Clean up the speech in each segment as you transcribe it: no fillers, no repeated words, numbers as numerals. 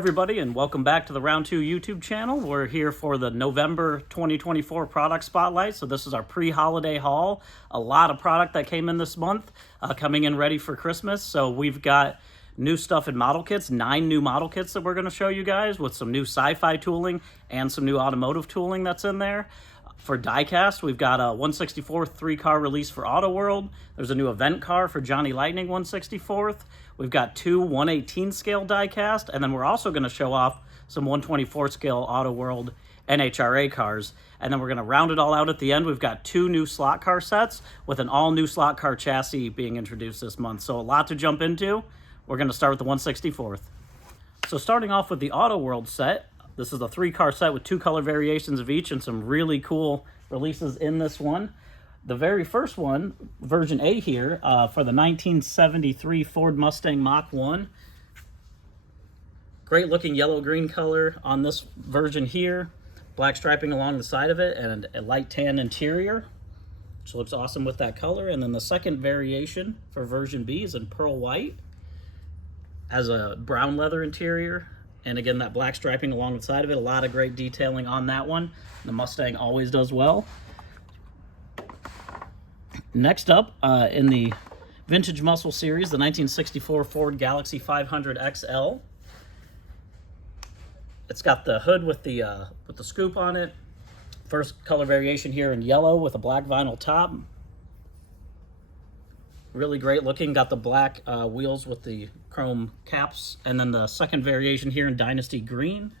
Everybody, and welcome back to the Round 2 YouTube channel. We're here for the November 2024 product spotlight. So this is our pre-holiday haul. A lot of product that came in this month, coming in ready for Christmas. So we've got new stuff in model kits, 9 new model kits that we're going to show you guys with some new sci-fi tooling and some new automotive tooling that's in there. For die-cast, we've got a 1/64th 3-car release for Auto World. There's a new event car for Johnny Lightning 1/64th. We've got 2 1/18 scale die-cast, and then we're also going to show off some 1/24 scale Auto World NHRA cars. And then we're going to round it all out at the end. We've got 2 new slot car sets with an all-new slot car chassis being introduced this month. So a lot to jump into. We're going to start with the 1/64th. So starting off with the Auto World set, this is a 3-car set with 2 color variations of each and some really cool releases in this one. The very first one, version A here, for the 1973 Ford Mustang Mach 1. Great looking yellow-green color on this version here. Black striping along the side of it and a light tan interior, which looks awesome with that color. And then the second variation for version B is in pearl white. Has a brown leather interior. And again, that black striping along the side of it. A lot of great detailing on that one. The Mustang always does well. Next up, in the Vintage Muscle series, the 1964 Ford Galaxy 500 XL. It's got the hood with the scoop on it. First color variation here in yellow with a black vinyl top. Really great looking. Got the black wheels with the chrome caps. And then the second variation here in Dynasty Green.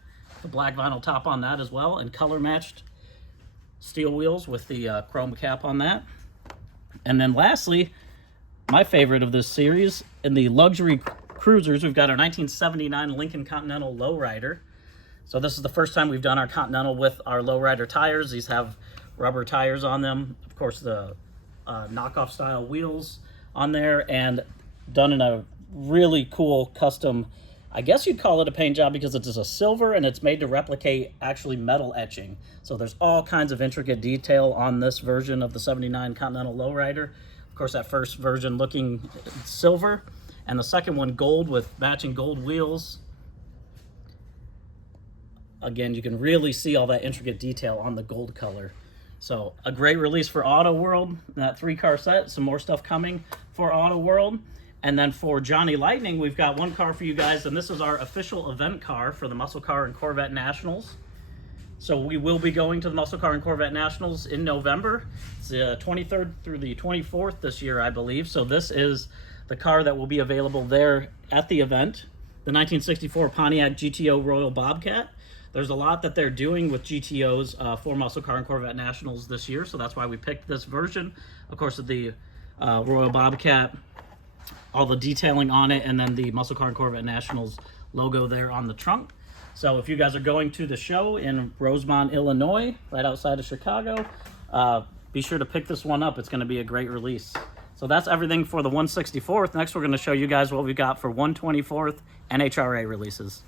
The black vinyl top on that as well. And color matched steel wheels with the chrome cap on that. And then lastly, my favorite of this series, in the luxury cruisers, we've got our 1979 Lincoln Continental Lowrider. So this is the first time we've done our Continental with our Lowrider tires. These have rubber tires on them. Of course, the knockoff style wheels on there, and done in a really cool custom, I guess you'd call it a paint job because it's a silver and it's made to replicate actually metal etching. So there's all kinds of intricate detail on this version of the 79 Continental Lowrider. Of course, that first version looking silver, and the second one gold with matching gold wheels. Again, you can really see all that intricate detail on the gold color. So a great release for Auto World, that 3-car set. Some more stuff coming for Auto World. And then for Johnny Lightning, we've got 1 car for you guys, and this is our official event car for the Muscle Car and Corvette Nationals. So we will be going to the Muscle Car and Corvette Nationals in November. It's the 23rd through the 24th this year, I believe. So this is the car that will be available there at the event. The 1964 Pontiac GTO Royal Bobcat. There's a lot that they're doing with GTOs for Muscle Car and Corvette Nationals this year, so that's why we picked this version. Of course, of the Royal Bobcat, all the detailing on it, and then the Muscle Car and Corvette Nationals logo there on the trunk. So if you guys are going to the show in Rosemont, Illinois, right outside of Chicago, be sure to pick this one up. It's going to be a great release. So that's everything for the 1/64th. Next, we're going to show you guys what we got for 1/24th NHRA releases.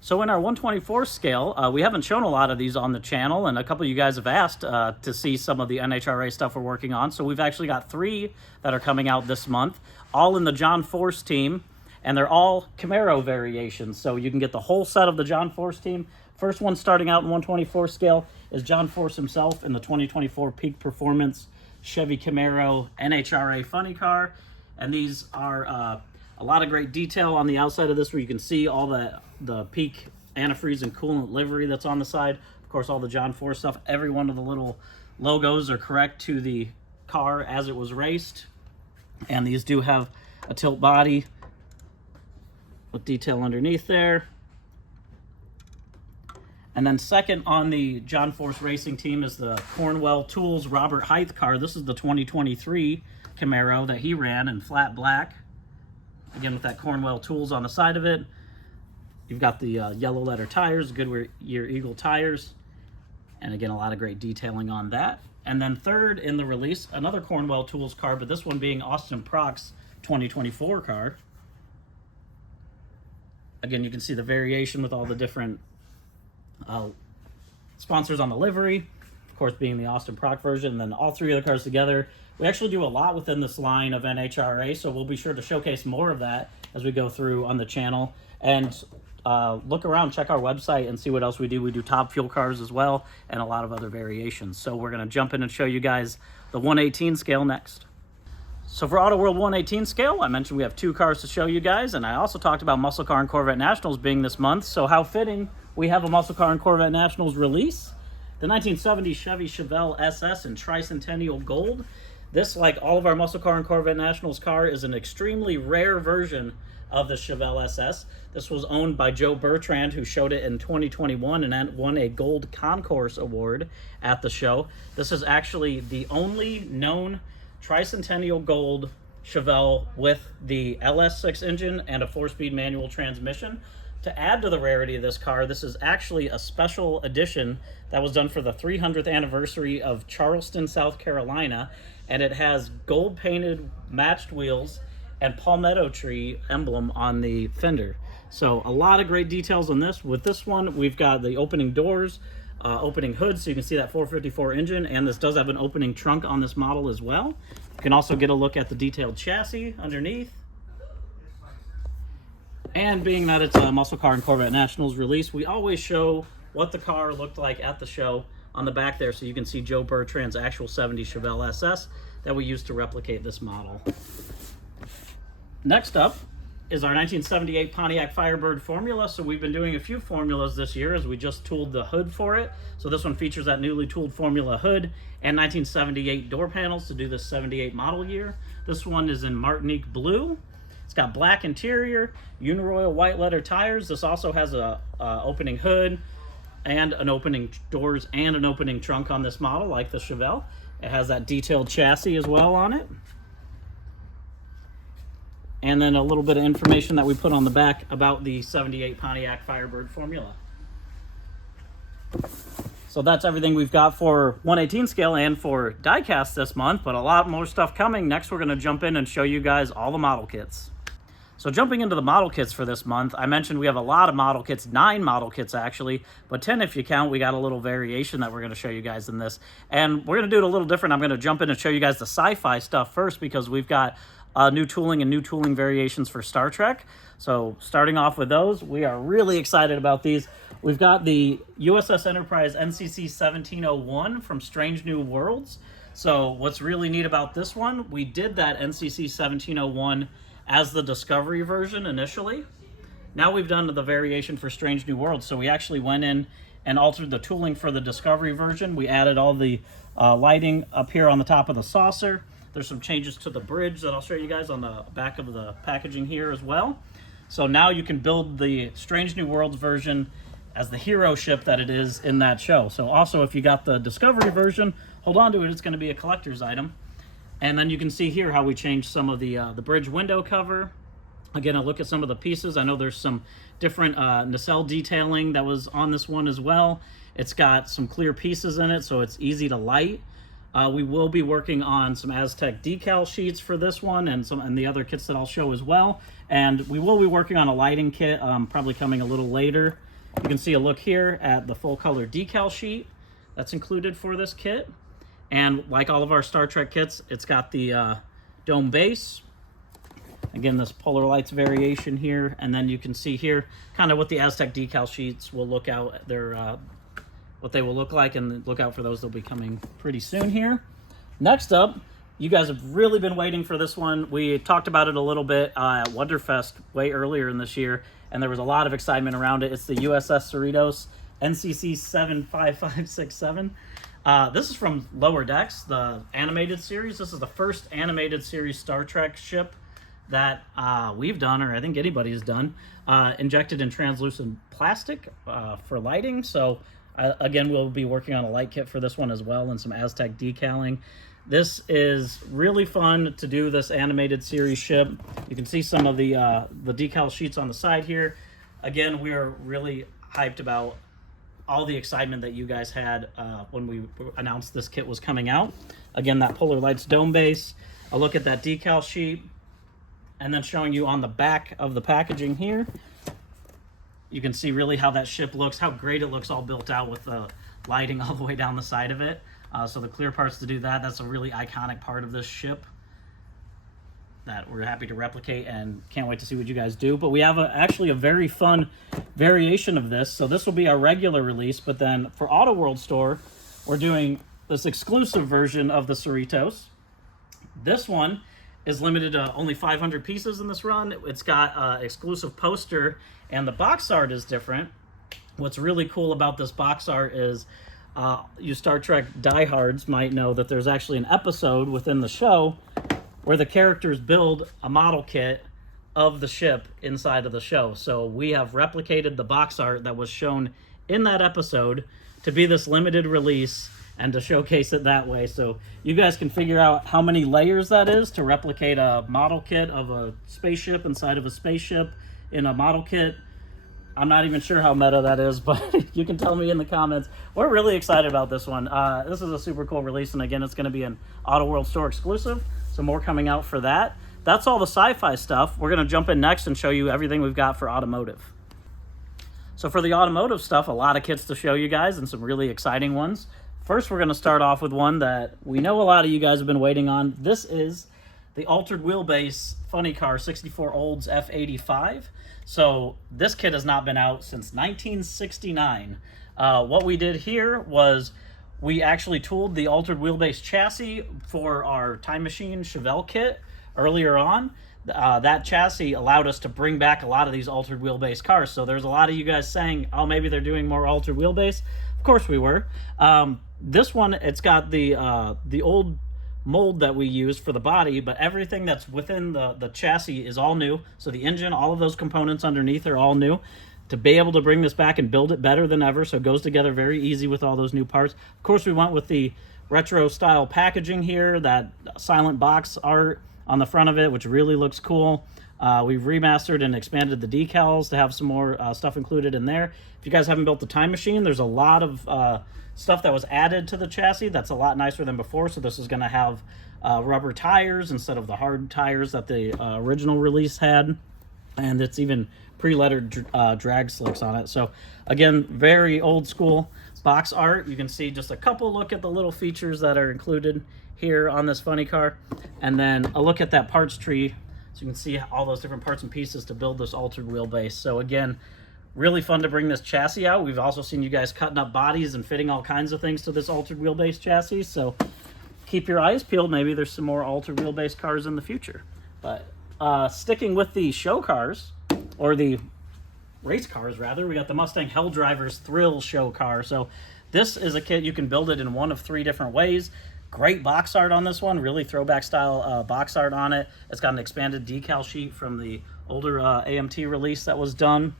So in our 1/24 scale, we haven't shown a lot of these on the channel, and a couple of you guys have asked to see some of the NHRA stuff we're working on. So we've actually got 3 that are coming out this month, all in the John Force team, and they're all Camaro variations. So you can get the whole set of the John Force team. First one starting out in 1/24 scale is John Force himself in the 2024 Peak Performance Chevy Camaro NHRA Funny Car. And these are a lot of great detail on the outside of this where you can see all the Peak antifreeze and coolant livery that's on the side. Of course, all the John Force stuff. Every one of the little logos are correct to the car as it was raced. And these do have a tilt body with detail underneath there. And then second on the John Force Racing team is the Cornwell Tools Robert Height car. This is the 2023 Camaro that he ran in flat black. Again, with that Cornwell Tools on the side of it. You've got the yellow letter tires, Goodyear Eagle tires. And again, a lot of great detailing on that. And then third in the release, another Cornwell Tools car, but this one being Austin Proc's 2024 car. Again, you can see the variation with all the different sponsors on the livery. Of course, being the Austin Proc version, and then all 3 of the cars together. We actually do a lot within this line of NHRA, so we'll be sure to showcase more of that as we go through on the channel. And look around, check our website, and see what else we do. We do top fuel cars as well, and a lot of other variations. So we're going to jump in and show you guys the 118 scale next. So for Auto World 118 scale, I mentioned we have 2 cars to show you guys, and I also talked about Muscle Car and Corvette Nationals being this month. So how fitting, we have a Muscle Car and Corvette Nationals release. The 1970 Chevy Chevelle SS in Tricentennial Gold. This, like all of our Muscle Car and Corvette Nationals car, is an extremely rare version of the Chevelle SS. This was owned by Joe Bertrand, who showed it in 2021 and won a Gold Concourse Award at the show. This is actually the only known Tricentennial Gold Chevelle with the LS6 engine and a 4-speed manual transmission. To add to the rarity of this car, this is actually a special edition that was done for the 300th anniversary of Charleston, South Carolina, and it has gold painted matched wheels and palmetto tree emblem on the fender. So a lot of great details on this. With this one, we've got the opening doors, opening hood, so you can see that 454 engine, and this does have an opening trunk on this model as well. You can also get a look at the detailed chassis underneath. And being that it's a Muscle Car and Corvette Nationals release, we always show what the car looked like at the show on the back there, so you can see Joe Bertrand's actual 70 Chevelle SS that we used to replicate this model. Next up is our 1978 Pontiac Firebird Formula. So we've been doing a few formulas this year as we just tooled the hood for it. So this one features that newly tooled Formula hood and 1978 door panels to do the 78 model year. This one is in Martinique blue. It's got black interior, Uniroyal white leather tires. This also has a opening hood and an opening doors and an opening trunk on this model, like the Chevelle. It has that detailed chassis as well on it. And then a little bit of information that we put on the back about the 78 Pontiac Firebird Formula. So that's everything we've got for 118 scale and for die-cast this month, but a lot more stuff coming. Next, we're going to jump in and show you guys all the model kits. So jumping into the model kits for this month, I mentioned we have a lot of model kits, 9 model kits actually, but 10 if you count. We got a little variation that we're going to show you guys in this. And we're going to do it a little different. I'm going to jump in and show you guys the sci-fi stuff first because we've got new tooling and new tooling variations for Star Trek. So starting off with those, we are really excited about these. We've got the USS Enterprise NCC 1701 from Strange New Worlds. So what's really neat about this one, we did that NCC 1701 as the Discovery version initially. Now we've done the variation for Strange New Worlds. So we actually went in and altered the tooling for the Discovery version. We added all the lighting up here on the top of the saucer. There's some changes to the bridge that I'll show you guys on the back of the packaging here as well. So now you can build the Strange New Worlds version as the hero ship that it is in that show. So also if you got the Discovery version, hold on to it, it's going to be a collector's item. And then you can see here how we changed some of the bridge window cover. Again, a look at some of the pieces. I know there's some different nacelle detailing that was on this one as well. It's got some clear pieces in it, so it's easy to light. We will be working on some Aztec decal sheets for this one and the other kits that I'll show as well. And we will be working on a lighting kit, probably coming a little later. You can see a look here at the full color decal sheet that's included for this kit. And like all of our Star Trek kits, it's got the dome base. Again, this polar lights variation here. And then you can see here kind of what the Aztec decal sheets will look out. What they will look like, and look out for those. They'll be coming pretty soon here. Next up, you guys have really been waiting for this one. We talked about it a little bit at Wonderfest way earlier in this year, and there was a lot of excitement around it. It's the USS Cerritos NCC 75567. This is from Lower Decks, the animated series. This is the first animated series Star Trek ship that we've done, or I think anybody has done, injected in translucent plastic for lighting. So again, we'll be working on a light kit for this one as well and some Aztec decaling. This is really fun to do, this animated series ship. You can see some of the decal sheets on the side here. Again, we are really hyped about all the excitement that you guys had when we announced this kit was coming out. Again, that Polar Lights dome base, a look at that decal sheet, and then showing you on the back of the packaging here. You can see really how that ship looks, how great it looks all built out with the lighting all the way down the side of it. So the clear parts to do that, that's a really iconic part of this ship. that we're happy to replicate and can't wait to see what you guys do. But we have actually a very fun variation of this. So this will be our regular release, but then for Auto World Store, we're doing this exclusive version of the Cerritos. This one is limited to only 500 pieces in this run. It's got exclusive poster, and the box art is different. What's really cool about this box art is you Star Trek diehards might know that there's actually an episode within the show where the characters build a model kit of the ship inside of the show. So we have replicated the box art that was shown in that episode to be this limited release and to showcase it that way. So you guys can figure out how many layers that is to replicate a model kit of a spaceship inside of a spaceship in a model kit. I'm not even sure how meta that is, but you can tell me in the comments. We're really excited about this one. This is a super cool release, and again, it's going to be an Auto World Store exclusive, so more coming out for that. That's all the sci-fi stuff. We're going to jump in next and show you everything we've got for automotive. So for the automotive stuff, a lot of kits to show you guys and some really exciting ones. First, we're going to start off with one that we know a lot of you guys have been waiting on. This is the altered wheelbase funny car 64 Olds F85. So this kit has not been out since 1969. What we did here was we actually tooled the altered wheelbase chassis for our Time Machine Chevelle kit earlier on. That chassis allowed us to bring back a lot of these altered wheelbase cars. So there's a lot of you guys saying, oh, maybe they're doing more altered wheelbase. Of course we were. This one, it's got the old mold that we use for the body, but everything that's within the chassis is all new. So the engine, all of those components underneath are all new. To be able to bring this back and build it better than ever, so it goes together very easy with all those new parts. Of course, we went with the retro style packaging here, that silent box art on the front of it, which really looks cool. We've remastered and expanded the decals to have some more stuff included in there. If you guys haven't built the Time Machine, there's a lot of stuff that was added to the chassis that's a lot nicer than before. So this is going to have rubber tires instead of the hard tires that the original release had. And it's even pre-lettered drag slicks on it. So again, very old school box art. You can see just a couple look at the little features that are included here on this funny car. And then a look at that parts tree. So you can see all those different parts and pieces to build this altered wheelbase. So again, really fun to bring this chassis out. We've also seen you guys cutting up bodies and fitting all kinds of things to this altered wheelbase chassis. So keep your eyes peeled. Maybe there's some more altered wheelbase cars in the future. But sticking with the show cars, or the race cars rather, we got the Mustang Helldrivers Thrill show car. So this is a kit you can build it in one of 3 different ways. Great box art on this one, really throwback style box art on it. It's got an expanded decal sheet from the older AMT release that was done.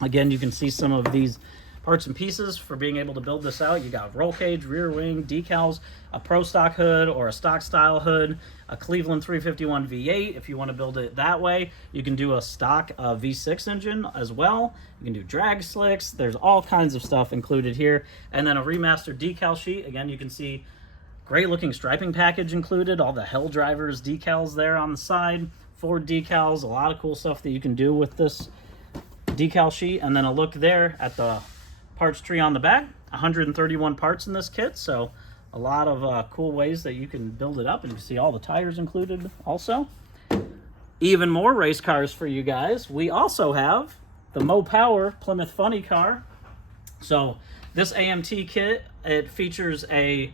Again, you can see some of these parts and pieces for being able to build this out. You got roll cage, rear wing, decals, a pro stock hood or a stock style hood, a Cleveland 351 V8 if you want to build it that way. You can do a stock V6 engine as well. You can do drag slicks. There's all kinds of stuff included here. And then a remastered decal sheet. Again, you can see great looking striping package included, all the Helldrivers decals there on the side, Ford decals, a lot of cool stuff that you can do with this decal sheet. And then a look there at the parts tree on the back, 131 parts in this kit, so a lot of cool ways that you can build it up, and you can see all the tires included also. Even more race cars for you guys. We also have the Mo Power Plymouth Funny car. So this AMT kit, it features a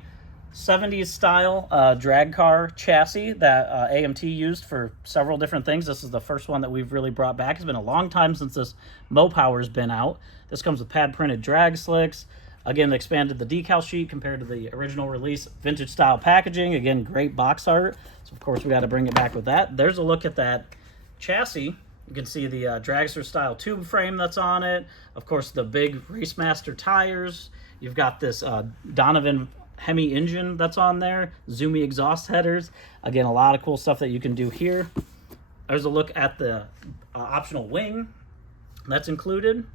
70s style drag car chassis that AMT used for several different things. This is the first one that we've really brought back. It's been a long time since this Mo Power's been out. This comes with pad printed drag slicks. Again, expanded the decal sheet compared to the original release. Vintage style packaging. Again, great box art. So of course we got to bring it back with that. There's a look at that chassis. You can see the dragster style tube frame that's on it. Of course, the big Racemaster tires. You've got this Donovan Hemi engine that's on there, zoomy exhaust headers. Again, a lot of cool stuff that you can do here. There's a look at the optional wing that's included.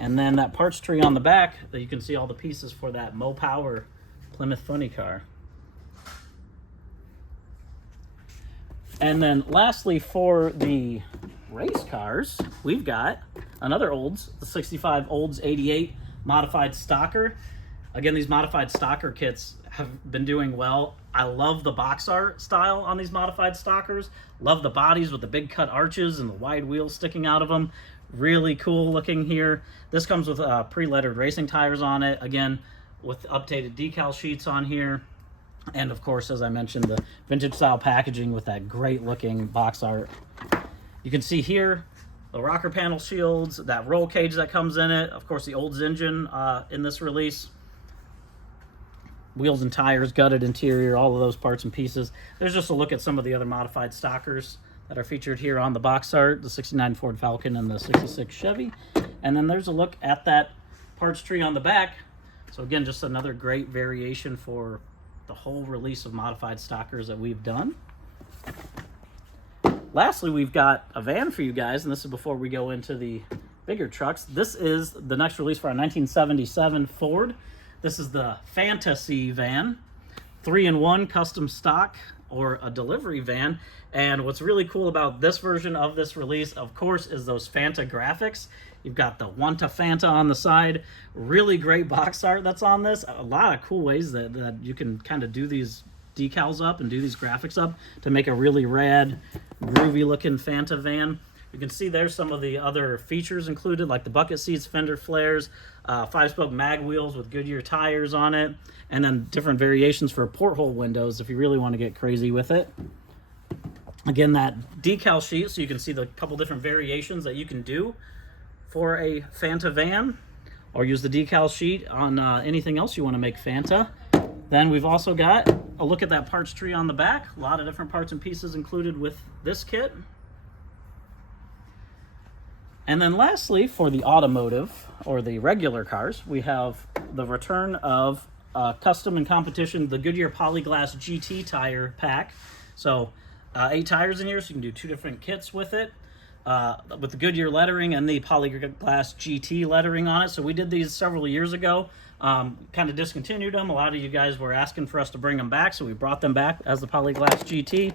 And then that parts tree on the back that you can see all the pieces for that Mo Power Plymouth Funny car. And then lastly, for the race cars, we've got another Olds, the 65 Olds 88 modified stocker. Again, these modified stocker kits have been doing well. I love the box art style on these modified stockers. Love the bodies with the big cut arches and the wide wheels sticking out of them. Really cool looking here. This comes with pre-lettered racing tires on it. Again, with updated decal sheets on here. And of course, as I mentioned, the vintage style packaging with that great looking box art. You can see here the rocker panel shields, that roll cage that comes in it. Of course, the Olds engine in this release. Wheels and tires, gutted interior, all of those parts and pieces. There's just a look at some of the other modified stockers that are featured here on the box art, the 69 Ford Falcon and the 66 Chevy. And then there's a look at that parts tree on the back. So again, just another great variation for the whole release of modified stockers that we've done. Lastly, we've got a van for you guys, and this is before we go into the bigger trucks. This is the next release for our 1977 Ford. This is the Fantasy van, 3-in-1 custom stock or a delivery van. And what's really cool about this version of this release, of course, is those Fanta graphics. You've got the Wanta Fanta on the side. Really great box art that's on this. A lot of cool ways that you can kind of do these decals up and do these graphics up to make a really rad, groovy looking Fanta van. You can see there's some of the other features included, like the bucket seats, fender flares, 5-spoke mag wheels with Goodyear tires on it, and then different variations for porthole windows if you really want to get crazy with it. Again, that decal sheet, so you can see the couple different variations that you can do for a Fanta van, or use the decal sheet on anything else you want to make Fanta. Then we've also got a look at that parts tree on the back. A lot of different parts and pieces included with this kit. And then lastly, for the automotive, or the regular cars, we have the return of custom and competition, the Goodyear Polyglass GT tire pack. So 8 tires in here, so you can do 2 different kits with it, with the Goodyear lettering and the Polyglass GT lettering on it. So we did these several years ago, kind of discontinued them. A lot of you guys were asking for us to bring them back, so we brought them back as the Polyglass GT.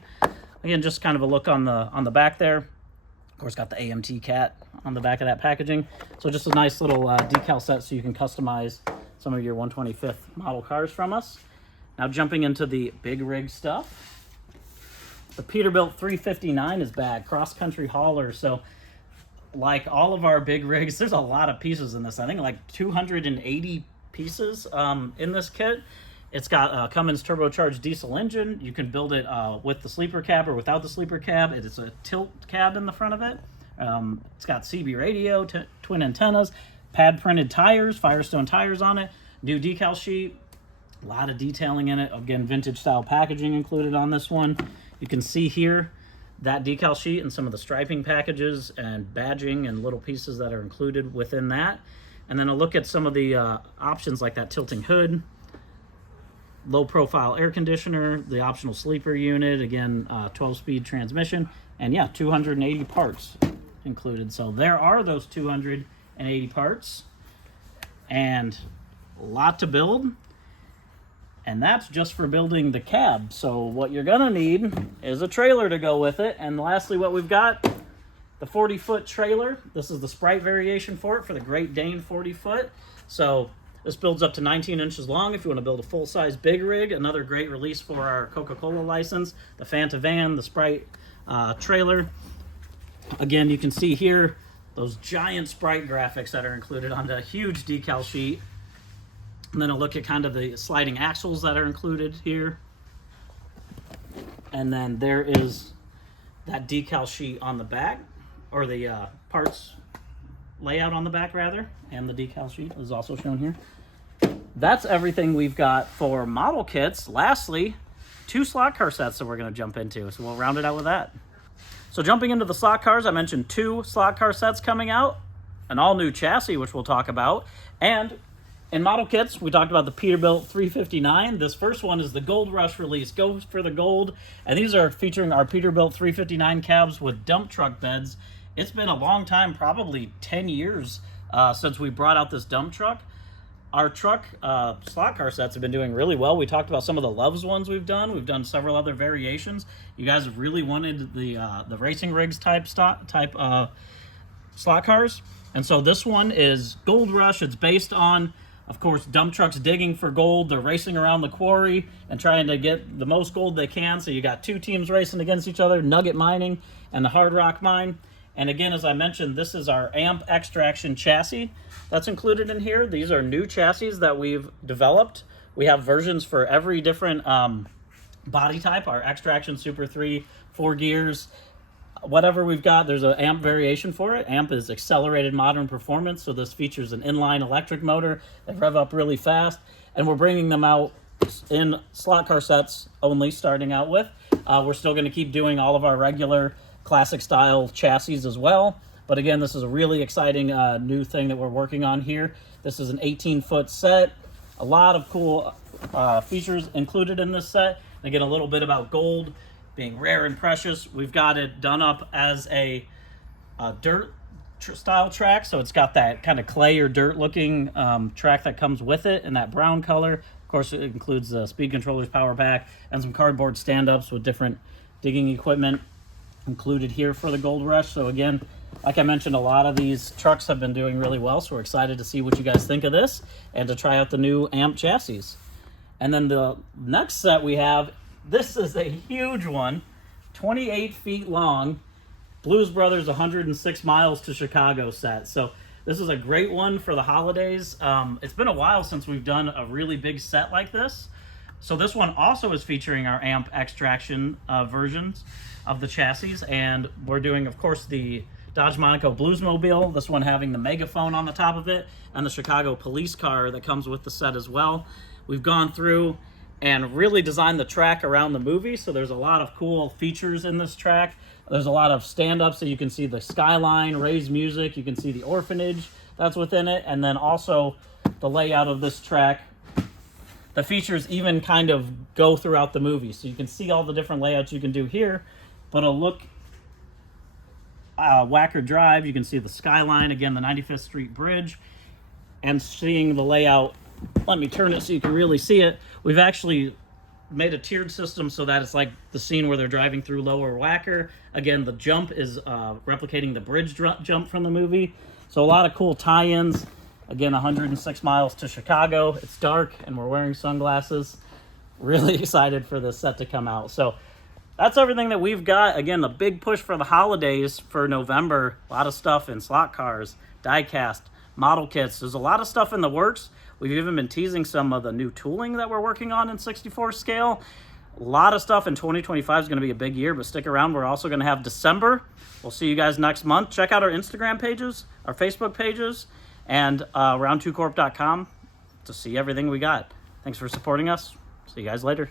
Again, just kind of a look on the back there. Of course, got the AMT cat on the back of that packaging. So just a nice little decal set so you can customize some of your 125th model cars from us. Now jumping into the big rig stuff. The Peterbilt 359 is back, cross-country hauler. So like all of our big rigs, there's a lot of pieces in this. I think like 280 pieces in this kit. It's got a Cummins turbocharged diesel engine. You can build it with the sleeper cab or without the sleeper cab. It's a tilt cab in the front of it. It's got CB radio, twin antennas, pad printed tires, Firestone tires on it, new decal sheet, a lot of detailing in it. Again, vintage style packaging included on this one. You can see here that decal sheet and some of the striping packages and badging and little pieces that are included within that. And then a look at some of the options like that tilting hood, low profile air conditioner, the optional sleeper unit, again 12-speed transmission, and yeah, 280 parts included. So there are those 280 parts and a lot to build, and that's just for building the cab. So what you're gonna need is a trailer to go with it. And lastly, what we've got, the 40-foot trailer. This is the Sprite variation for it, for the Great Dane 40-foot. So this builds up to 19 inches long if you want to build a full-size big rig. Another great release for our Coca-Cola license, the Fanta van, the Sprite trailer. Again, you can see here those giant Sprite graphics that are included on the huge decal sheet. And then a look at kind of the sliding axles that are included here. And then there is that decal sheet on the back, or the parts layout on the back rather, and the decal sheet is also shown here. That's everything we've got for model kits. Lastly, 2 slot car sets that we're going to jump into, so we'll round it out with that. So jumping into the slot cars, I mentioned 2 slot car sets coming out, an all-new chassis, which we'll talk about, and in model kits, we talked about the Peterbilt 359. This first one is the Gold Rush release. Go for the gold. And these are featuring our Peterbilt 359 cabs with dump truck beds. It's been a long time, probably 10 years since we brought out this dump truck. Our truck slot car sets have been doing really well. We talked about some of the Loves ones we've done. We've done several other variations. You guys have really wanted the racing rigs type slot cars. And so this one is Gold Rush. It's based on Of course, dump trucks digging for gold. They're racing around the quarry and trying to get the most gold they can. So you got two teams racing against each other, Nugget Mining and the Hard Rock Mine. And again, as I mentioned, this is our amp extraction chassis that's included in here. These are new chassis that we've developed. We have versions for every different body type, our extraction Super 3, 4 gears, whatever we've got, there's an amp variation for it. Amp is accelerated modern performance, so this features an inline electric motor that rev up really fast, and we're bringing them out in slot car sets only, starting out with. We're still going to keep doing all of our regular classic style chassis as well, but again, this is a really exciting new thing that we're working on here. This is an 18-foot set, a lot of cool features included in this set. Again, a little bit about gold being rare and precious. We've got it done up as a dirt style track, so it's got that kind of clay or dirt looking track that comes with it in that brown color. Of course, it includes the speed controllers, power pack, and some cardboard stand-ups with different digging equipment included here for the Gold Rush. So again, like I mentioned, a lot of these trucks have been doing really well, so we're excited to see what you guys think of this and to try out the new amp chassis. And then the next set we have, this is a huge one, 28 feet long, Blues Brothers 106 Miles to Chicago set. So this is a great one for the holidays. It's been a while since we've done a really big set like this. So this one also is featuring our amp extraction versions of the chassis. And we're doing, of course, the Dodge Monaco Bluesmobile, this one having the megaphone on the top of it, and the Chicago police car that comes with the set as well. We've gone through and really designed the track around the movie, so there's a lot of cool features in this track. There's a lot of stand-ups, so you can see the skyline, Ray's music, you can see the orphanage that's within it, and then also the layout of this track. The features even kind of go throughout the movie, so you can see all the different layouts you can do here, but a look Wacker Drive, you can see the skyline, again, the 95th Street Bridge, and seeing the layout. Let me turn it so you can really see it. We've actually made a tiered system so that it's like the scene where they're driving through Lower Wacker. Again, the jump is replicating the bridge jump from the movie. So a lot of cool tie-ins. Again, 106 miles to Chicago. It's dark and we're wearing sunglasses. Really excited for this set to come out. So that's everything that we've got. Again, the big push for the holidays for November. A lot of stuff in slot cars, die-cast, model kits. There's a lot of stuff in the works. We've even been teasing some of the new tooling that we're working on in 64 scale. A lot of stuff in 2025 is going to be a big year, but stick around. We're also going to have December. We'll see you guys next month. Check out our Instagram pages, our Facebook pages, and round2corp.com to see everything we got. Thanks for supporting us. See you guys later.